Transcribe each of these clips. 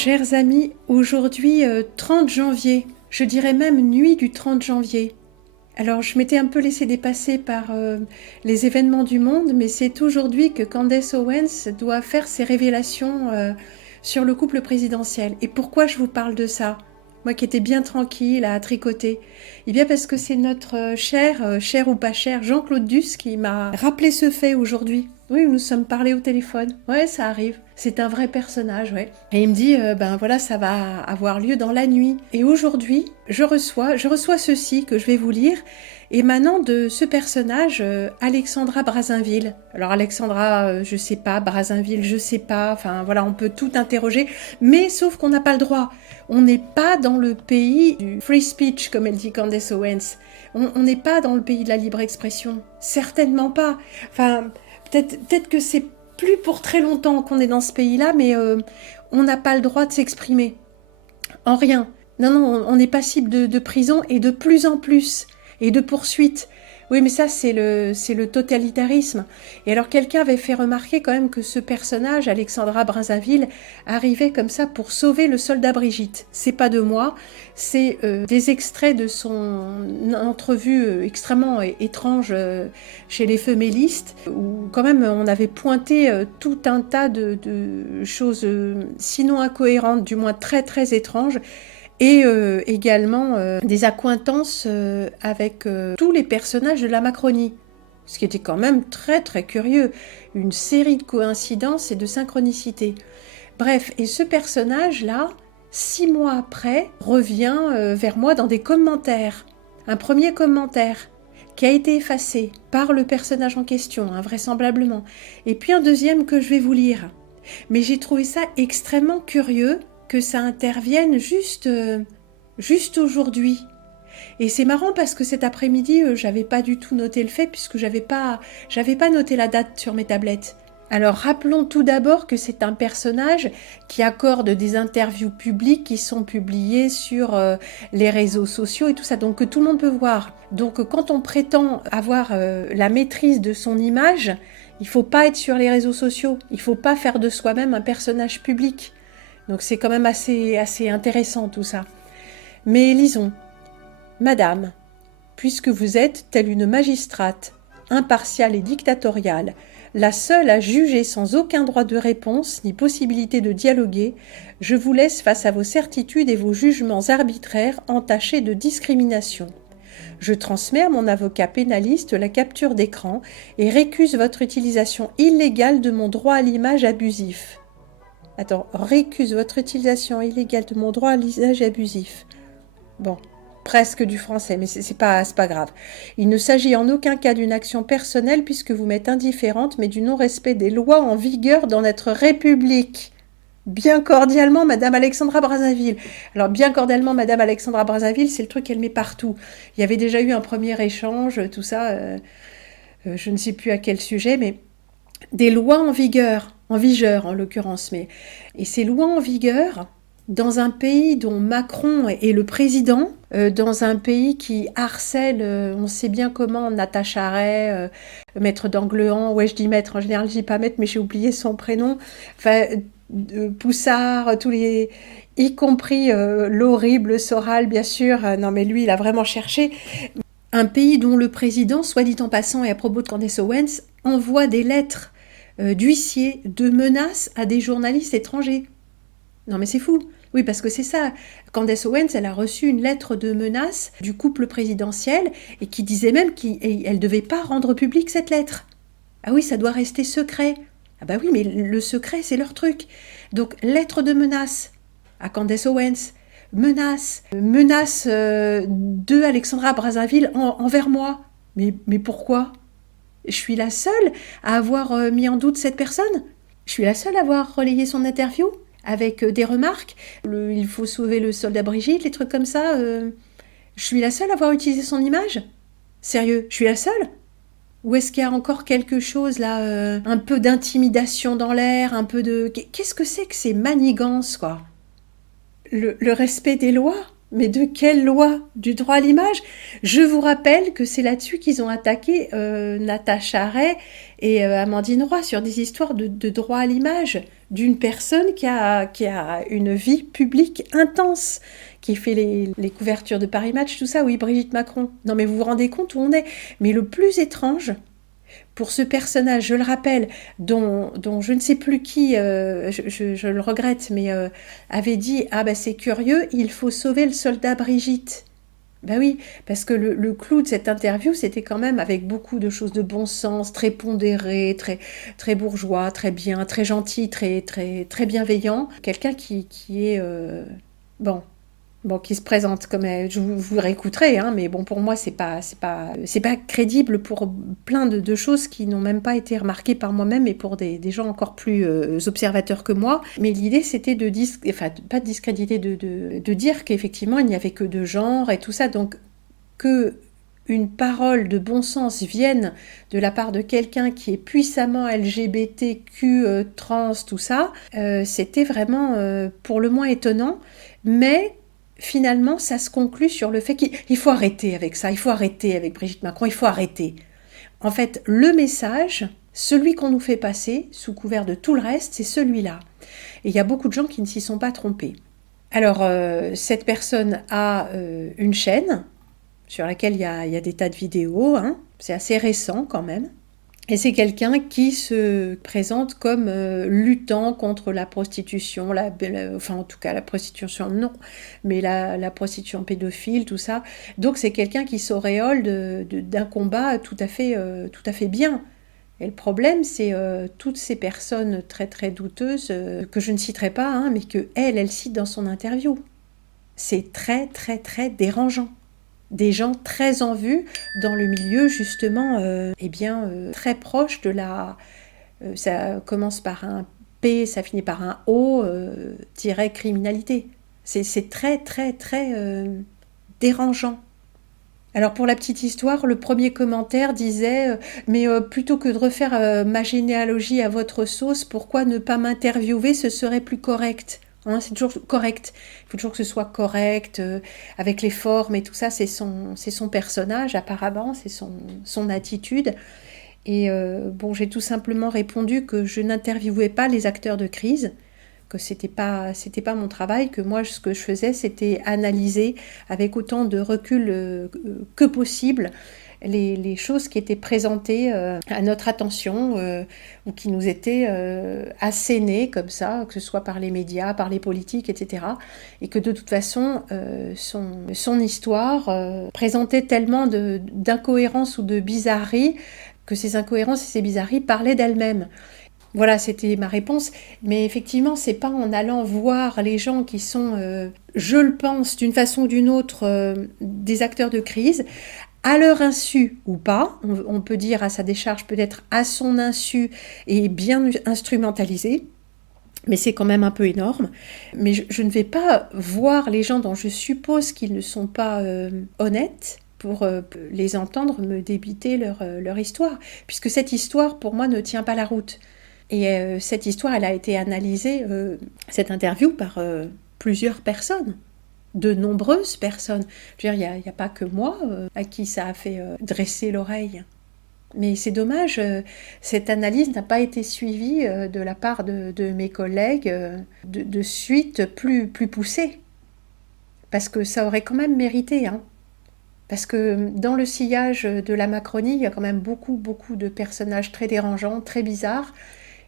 Chers amis, aujourd'hui 30 janvier, je dirais même nuit du 30 janvier. Alors je m'étais un peu laissé dépasser par les événements du monde, mais c'est aujourd'hui que Candace Owens doit faire ses révélations sur le couple présidentiel. Et pourquoi je vous parle de ça? Moi qui étais bien tranquille à tricoter. Eh bien parce que c'est notre cher ou pas cher, Jean-Claude Duss qui m'a rappelé ce fait aujourd'hui. Oui, nous sommes parlé au téléphone. Ouais, ça arrive. C'est un vrai personnage, ouais. Et il me dit, ben voilà, ça va avoir lieu dans la nuit. Et aujourd'hui, je reçois ceci que je vais vous lire, émanant de ce personnage, Alexandra Brazinville. Alors Alexandra, je sais pas, Brazinville, je sais pas, enfin voilà, on peut tout interroger, mais sauf qu'on n'a pas le droit. On n'est pas dans le pays du free speech, comme elle dit Candace Owens. On n'est pas dans le pays de la libre expression. Certainement pas. Enfin, peut-être que c'est plus pour très longtemps qu'on est dans ce pays-là, mais on n'a pas le droit de s'exprimer. En rien. Non, on est passible de prison et de plus en plus. Et de poursuites. Oui, mais ça, c'est le totalitarisme. Et alors, quelqu'un avait fait remarquer quand même que ce personnage, Alexandra Brazinville, arrivait comme ça pour sauver le soldat Brigitte. C'est pas de moi, c'est des extraits de son entrevue extrêmement étrange chez les femélistes, où quand même on avait pointé tout un tas de choses, sinon incohérentes, du moins très très étranges, et également des accointances avec tous les personnages de la Macronie, ce qui était quand même très très curieux, une série de coïncidences et de synchronicités. Bref, et ce personnage-là, 6 mois après, revient vers moi dans des commentaires. Un premier commentaire qui a été effacé par le personnage en question, vraisemblablement, et puis un deuxième que je vais vous lire. Mais j'ai trouvé ça extrêmement curieux que ça intervienne juste aujourd'hui. Et c'est marrant parce que cet après-midi, j'avais pas du tout noté le fait puisque j'avais pas noté la date sur mes tablettes. Alors rappelons tout d'abord que c'est un personnage qui accorde des interviews publiques qui sont publiées sur les réseaux sociaux et tout ça, donc que tout le monde peut voir. Donc quand on prétend avoir la maîtrise de son image, il faut pas être sur les réseaux sociaux, il faut pas faire de soi-même un personnage public. Donc c'est quand même assez intéressant tout ça. Mais lisons. Madame, puisque vous êtes telle une magistrate, impartiale et dictatoriale, la seule à juger sans aucun droit de réponse ni possibilité de dialoguer, je vous laisse face à vos certitudes et vos jugements arbitraires entachés de discrimination. Je transmets à mon avocat pénaliste la capture d'écran et récuse votre utilisation illégale de mon droit à l'image abusif. Récuse votre utilisation illégale de mon droit à l'usage abusif. Bon, presque du français, mais c'est pas grave. Il ne s'agit en aucun cas d'une action personnelle puisque vous m'êtes indifférente, mais du non-respect des lois en vigueur dans notre République. Bien cordialement, Madame Alexandra Brazinville. Alors, bien cordialement, Madame Alexandra Brazinville, c'est le truc qu'elle met partout. Il y avait déjà eu un premier échange, tout ça, je ne sais plus à quel sujet, mais des lois en vigueur en l'occurrence, et ces lois en vigueur dans un pays dont Macron est le président, dans un pays qui harcèle, on sait bien comment, Natacha Arey, maître d'Anglehan, ouais je dis maître, en général je dis pas maître mais j'ai oublié son prénom, enfin Poussard, tous les, y compris l'horrible Soral bien sûr, non mais lui il a vraiment cherché, un pays dont le président, soit dit en passant et à propos de Candace Owens, envoie des lettres d'huissier, de menaces à des journalistes étrangers. Non mais c'est fou. Oui, parce que c'est ça. Candace Owens, elle a reçu une lettre de menace du couple présidentiel et qui disait même qu'elle ne devait pas rendre publique cette lettre. Ah oui, ça doit rester secret. Ah bah oui, mais le secret, c'est leur truc. Donc, lettre de menace à Candace Owens. Menace de Alexandra Brazinville envers moi. Mais pourquoi ? Je suis la seule à avoir mis en doute cette personne ? Je suis la seule à avoir relayé son interview avec des remarques, il faut sauver le soldat Brigitte, les trucs comme ça. Je suis la seule à avoir utilisé son image ? Sérieux, je suis la seule ? Ou est-ce qu'il y a encore quelque chose là, un peu d'intimidation dans l'air, un peu de... Qu'est-ce que c'est que ces manigances, quoi ? Le respect des lois ? Mais de quelle loi ? Du droit à l'image ? Je vous rappelle que c'est là-dessus qu'ils ont attaqué Natacha Arey et Amandine Roy sur des histoires de droit à l'image. d'une personne qui a une vie publique intense, qui fait les couvertures de Paris Match, tout ça, oui, Brigitte Macron. Non mais vous vous rendez compte où on est. Mais le plus étrange, pour ce personnage, je le rappelle, dont je ne sais plus qui, je le regrette, mais avait dit « Ah ben c'est curieux, il faut sauver le soldat Brigitte ». Ben oui, parce que le clou de cette interview, c'était quand même avec beaucoup de choses de bon sens, très pondéré, très bourgeois, très bien, très gentil, très bienveillant. Quelqu'un qui est... bon, Bon, qui se présente comme je vous réécouterai, hein, mais bon, pour moi, c'est pas crédible pour plein de choses qui n'ont même pas été remarquées par moi-même et pour des gens encore plus observateurs que moi. Mais l'idée, c'était pas de discréditer, de dire qu'effectivement, il n'y avait que deux genres et tout ça. Donc, que une parole de bon sens vienne de la part de quelqu'un qui est puissamment LGBTQ, trans, tout ça, c'était vraiment pour le moins étonnant. Mais finalement, ça se conclut sur le fait qu'il faut arrêter avec ça, il faut arrêter avec Brigitte Macron, il faut arrêter. En fait, le message, celui qu'on nous fait passer, sous couvert de tout le reste, c'est celui-là. Et il y a beaucoup de gens qui ne s'y sont pas trompés. Alors, cette personne a une chaîne sur laquelle il y a des tas de vidéos, hein. C'est assez récent quand même. Et c'est quelqu'un qui se présente comme luttant contre la prostitution, enfin en tout cas la prostitution non, mais la prostitution pédophile, tout ça. Donc c'est quelqu'un qui s'auréole d'un combat tout à fait bien. Et le problème, c'est toutes ces personnes très douteuses, que je ne citerai pas, hein, mais que elle cite dans son interview. C'est très dérangeant. Des gens très en vue dans le milieu justement très proche de ça commence par un P, ça finit par un O, criminalité. C'est très dérangeant. Alors pour la petite histoire, le premier commentaire disait mais plutôt que de refaire ma généalogie à votre sauce, pourquoi ne pas m'interviewer, ce serait plus correct. Hein, c'est toujours correct. Il faut toujours que ce soit correct, avec les formes et tout ça. C'est son personnage, apparemment, c'est son attitude. Et j'ai tout simplement répondu que je n'interviewais pas les acteurs de crise, que c'était pas mon travail, que moi, ce que je faisais, c'était analyser avec autant de recul que possible les choses qui étaient présentées à notre attention ou qui nous étaient assénées comme ça, que ce soit par les médias, par les politiques, etc. Et que de toute façon, son histoire présentait tellement d'incohérences ou de bizarreries que ces incohérences et ces bizarreries parlaient d'elles-mêmes. Voilà, c'était ma réponse. Mais effectivement, c'est pas en allant voir les gens qui sont, je le pense, d'une façon ou d'une autre, des acteurs de crise, à leur insu ou pas, on peut dire à sa décharge, peut-être à son insu et bien instrumentalisé, mais c'est quand même un peu énorme. Mais je ne vais pas voir les gens dont je suppose qu'ils ne sont pas honnêtes pour les entendre me débiter leur histoire, puisque cette histoire, pour moi, ne tient pas la route. Et cette histoire, elle a été analysée, cette interview, par plusieurs personnes. De nombreuses personnes. Je veux dire, il n'y a pas que moi à qui ça a fait dresser l'oreille. Mais c'est dommage, cette analyse n'a pas été suivie de la part de mes collègues de suite plus poussées. Parce que ça aurait quand même mérité. Hein. Parce que dans le sillage de la Macronie, il y a quand même beaucoup de personnages très dérangeants, très bizarres.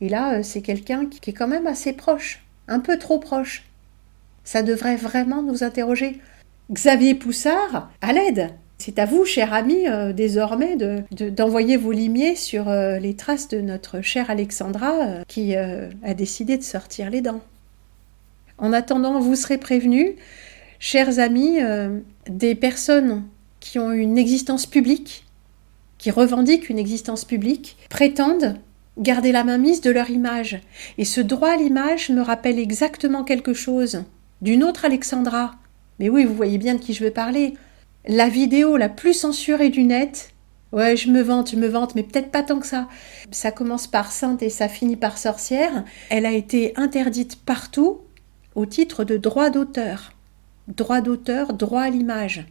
Et là, c'est quelqu'un qui est quand même assez proche, un peu trop proche. Ça devrait vraiment nous interroger. Xavier Poussard, à l'aide. C'est à vous, cher ami, désormais, d'envoyer vos limiers sur les traces de notre chère Alexandra qui a décidé de sortir les dents. En attendant, vous serez prévenus, chers amis, des personnes qui ont une existence publique, qui revendiquent une existence publique, prétendent garder la mainmise de leur image. Et ce droit à l'image me rappelle exactement quelque chose. D'une autre Alexandra. Mais oui, vous voyez bien de qui je veux parler. La vidéo la plus censurée du net. Ouais, je me vante, mais peut-être pas tant que ça. Ça commence par sainte et ça finit par sorcière. Elle a été interdite partout au titre de droit d'auteur. Droit d'auteur, droit à l'image.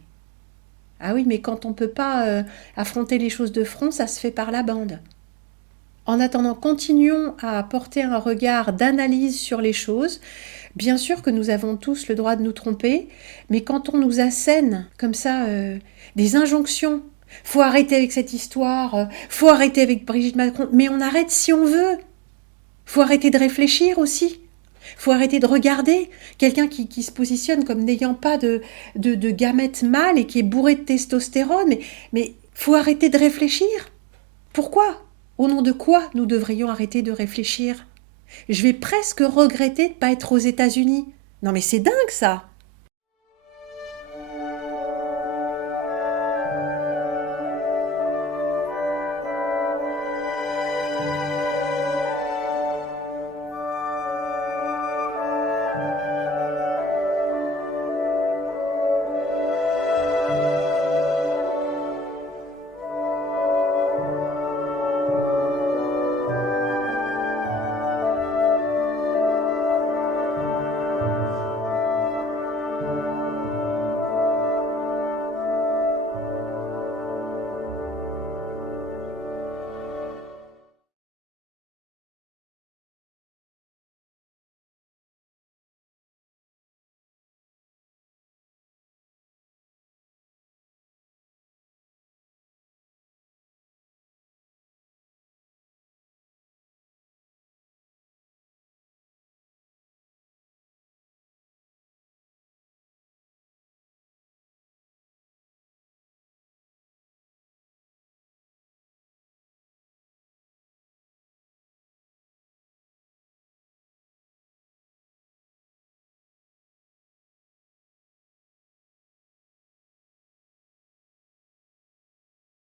Ah oui, mais quand on peut pas affronter les choses de front, ça se fait par la bande. En attendant, continuons à porter un regard d'analyse sur les choses. Bien sûr que nous avons tous le droit de nous tromper, mais quand on nous assène comme ça des injonctions, faut arrêter avec cette histoire, faut arrêter avec Brigitte Macron, mais on arrête si on veut. Faut arrêter de réfléchir aussi. Faut arrêter de regarder quelqu'un qui se positionne comme n'ayant pas de gamètes mâles et qui est bourré de testostérone. Mais faut arrêter de réfléchir. Pourquoi? Au nom de quoi nous devrions arrêter de réfléchir? Je vais presque regretter de ne pas être aux États-Unis. Non mais c'est dingue ça.